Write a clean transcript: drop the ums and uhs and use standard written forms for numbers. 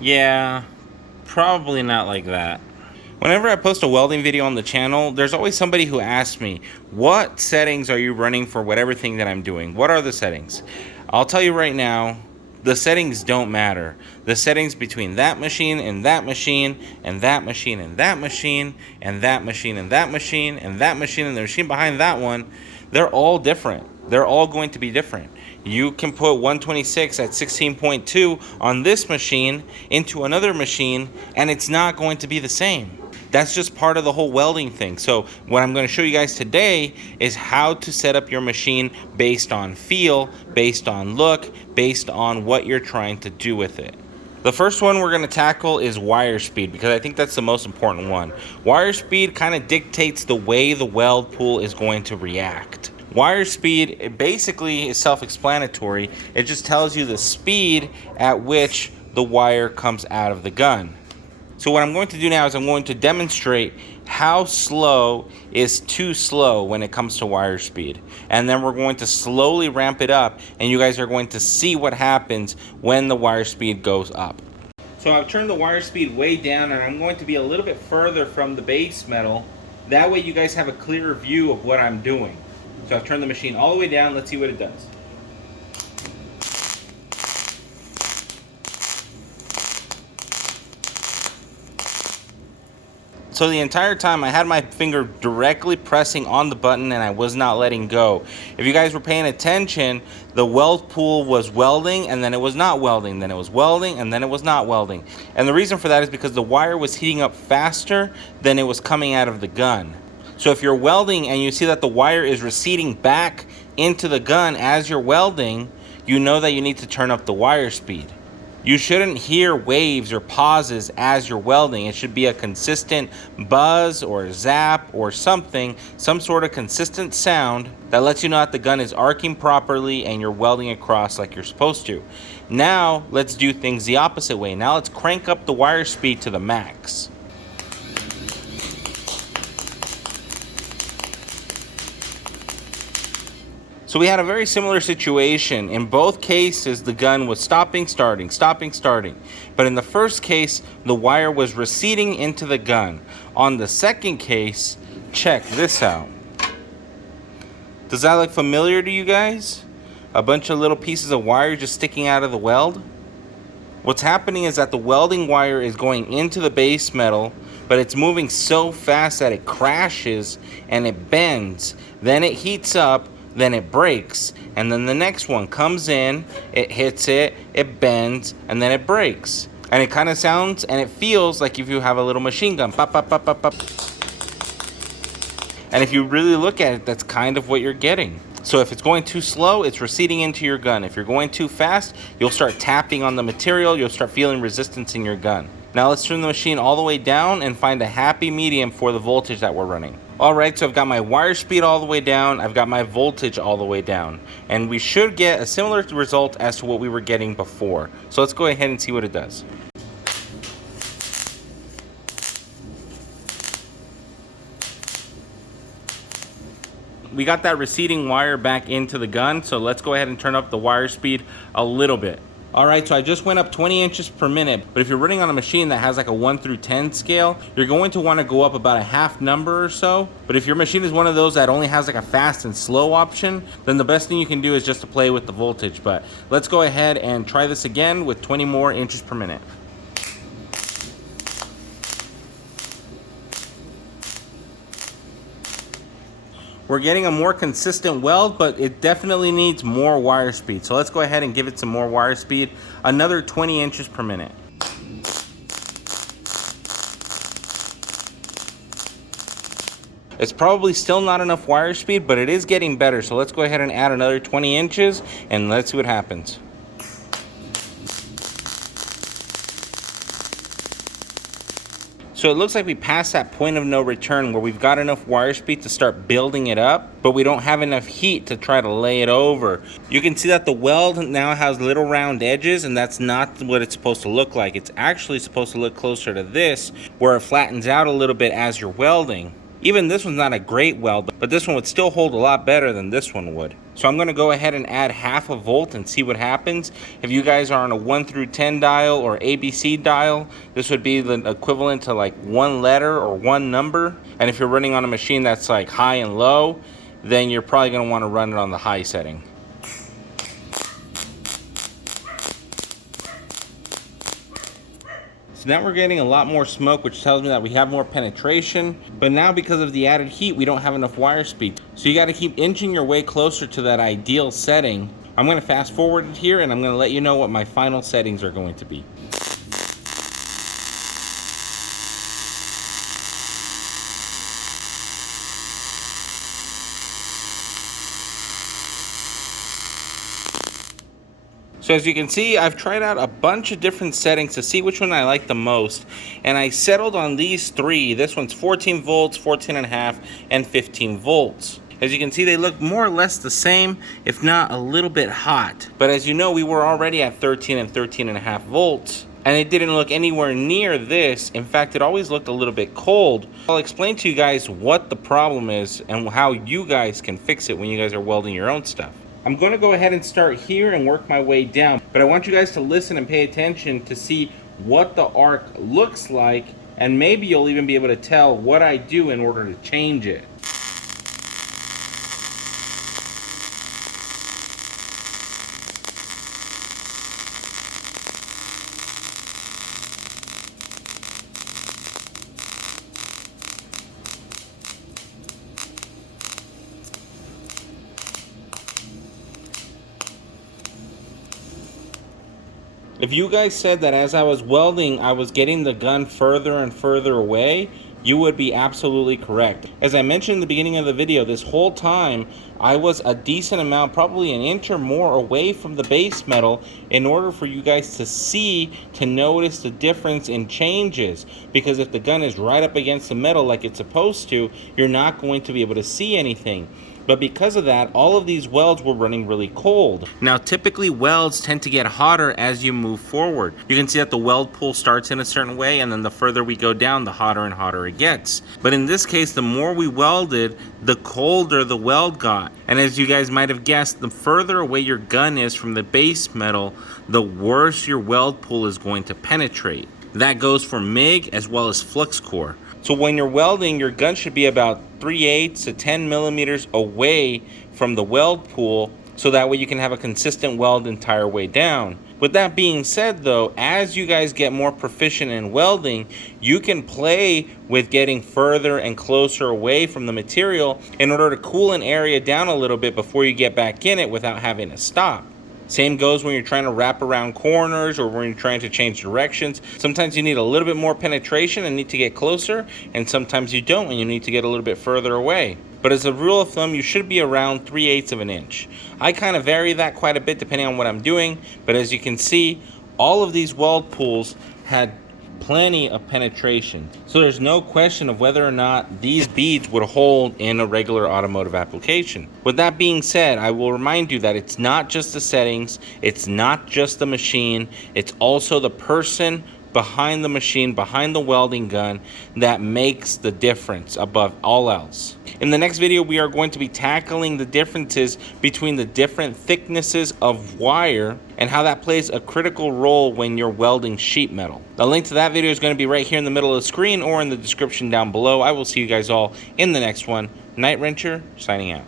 Yeah, probably not like that. Whenever I post a welding video on the channel, there's always somebody who asks me, what settings are you running for whatever thing that I'm doing? What are the settings? I'll tell you right now, the settings don't matter. The settings between that machine and that machine and that machine and that machine and that machine and that machine and that machine and the machine behind that one, they're all different. They're all going to be different. You can put 126 at 16.2 on this machine into another machine and it's not going to be the same. That's just part of the whole welding thing. So what I'm going to show you guys today is how to set up your machine based on feel, based on look, based on what you're trying to do with it. The first one we're going to tackle is wire speed, because I think that's the most important one. Wire speed kind of dictates the way the weld pool is going to react. Wire speed, it basically is self-explanatory. It just tells you the speed at which the wire comes out of the gun. So what I'm going to do now is I'm going to demonstrate how slow is too slow when it comes to wire speed. And then we're going to slowly ramp it up, and you guys are going to see what happens when the wire speed goes up. So I've turned the wire speed way down, and I'm going to be a little bit further from the base metal. That way you guys have a clearer view of what I'm doing. So I've turned the machine all the way down. Let's see what it does. So the entire time I had my finger directly pressing on the button and I was not letting go. If you guys were paying attention, the weld pool was welding and then it was not welding, then it was welding and then it was not welding. And the reason for that is because the wire was heating up faster than it was coming out of the gun. So if you're welding and you see that the wire is receding back into the gun as you're welding, you know that you need to turn up the wire speed. You shouldn't hear waves or pauses as you're welding. It should be a consistent buzz or zap or something, some sort of consistent sound that lets you know that the gun is arcing properly and you're welding across like you're supposed to. Now, let's do things the opposite way. Now let's crank up the wire speed to the max. So we had a very similar situation. In both cases, the gun was stopping, starting, stopping, starting. But in the first case, the wire was receding into the gun. On the second case, check this out. Does that look familiar to you guys? A bunch of little pieces of wire just sticking out of the weld? What's happening is that the welding wire is going into the base metal, but it's moving so fast that it crashes and it bends. Then it heats up, then it breaks, and then the next one comes in, it hits it, it bends, and then it breaks. And it kind of sounds and it feels like if you have a little machine gun, pop, pop, pop, pop, pop. And if you really look at it, that's kind of what you're getting. So if it's going too slow, it's receding into your gun. If you're going too fast, you'll start tapping on the material, you'll start feeling resistance in your gun. Now let's turn the machine all the way down and find a happy medium for the voltage that we're running. Alright, so I've got my wire speed all the way down, I've got my voltage all the way down. And we should get a similar result as to what we were getting before. So let's go ahead and see what it does. We got that receding wire back into the gun, so let's go ahead and turn up the wire speed a little bit. Alright, so I just went up 20 inches per minute, but if you're running on a machine that has like a 1 through 10 scale, you're going to want to go up about a half number or so. But if your machine is one of those that only has like a fast and slow option, then the best thing you can do is just to play with the voltage. But let's go ahead and try this again with 20 more inches per minute. We're getting a more consistent weld, but it definitely needs more wire speed. So let's go ahead and give it some more wire speed, another 20 inches per minute. It's probably still not enough wire speed, but it is getting better. So let's go ahead and add another 20 inches and let's see what happens. So it looks like we passed that point of no return where we've got enough wire speed to start building it up, but we don't have enough heat to try to lay it over. You can see that the weld now has little round edges, and that's not what it's supposed to look like. It's actually supposed to look closer to this, where it flattens out a little bit as you're welding. Even this one's not a great weld, but this one would still hold a lot better than this one would. So I'm gonna go ahead and add 1/2 volt and see what happens. If you guys are on a 1 through 10 dial or ABC dial, this would be the equivalent to like 1 letter or 1 number. And if you're running on a machine that's like high and low, then you're probably gonna wanna run it on the high setting. So now we're getting a lot more smoke, which tells me that we have more penetration. But now because of the added heat, we don't have enough wire speed. So you gotta keep inching your way closer to that ideal setting. I'm gonna fast forward it here and I'm gonna let you know what my final settings are going to be. So as you can see, I've tried out a bunch of different settings to see which one I like the most, and I settled on these 3. This one's 14 volts, 14.5, and 15 volts. As you can see, they look more or less the same, if not a little bit hot. But as you know, we were already at 13 and 13.5 volts, and it didn't look anywhere near this. In fact, it always looked a little bit cold. I'll explain to you guys what the problem is and how you guys can fix it when you guys are welding your own stuff. I'm going to go ahead and start here and work my way down, but I want you guys to listen and pay attention to see what the arc looks like, and maybe you'll even be able to tell what I do in order to change it. If you guys said that as I was welding, I was getting the gun further and further away, you would be absolutely correct. As I mentioned in the beginning of the video, this whole time I was a decent amount, probably an inch or more away from the base metal in order for you guys to see, to notice the difference in changes. Because if the gun is right up against the metal like it's supposed to, you're not going to be able to see anything. But because of that, all of these welds were running really cold. Now, typically welds tend to get hotter as you move forward. You can see that the weld pool starts in a certain way, and then the further we go down, the hotter and hotter it gets. But in this case, the more we welded, the colder the weld got. And as you guys might have guessed, the further away your gun is from the base metal, the worse your weld pool is going to penetrate. That goes for MIG as well as Flux core. So when you're welding, your gun should be about 3/8 to 10 millimeters away from the weld pool, so that way you can have a consistent weld the entire way down. With that being said though, as you guys get more proficient in welding, you can play with getting further and closer away from the material in order to cool an area down a little bit before you get back in it without having to stop. Same goes when you're trying to wrap around corners or when you're trying to change directions. Sometimes you need a little bit more penetration and need to get closer, and sometimes you don't and you need to get a little bit further away. But as a rule of thumb, you should be around 3/8 of an inch. I kind of vary that quite a bit depending on what I'm doing, but as you can see, all of these weld pools had plenty of penetration. So there's no question of whether or not these beads would hold in a regular automotive application. With that being said, I will remind you that it's not just the settings, it's not just the machine, it's also the person behind the machine, behind the welding gun, that makes the difference above all else. In the next video, we are going to be tackling the differences between the different thicknesses of wire and how that plays a critical role when you're welding sheet metal. The link to that video is going to be right here in the middle of the screen or in the description down below. I will see you guys all in the next one. Night Wrencher, signing out.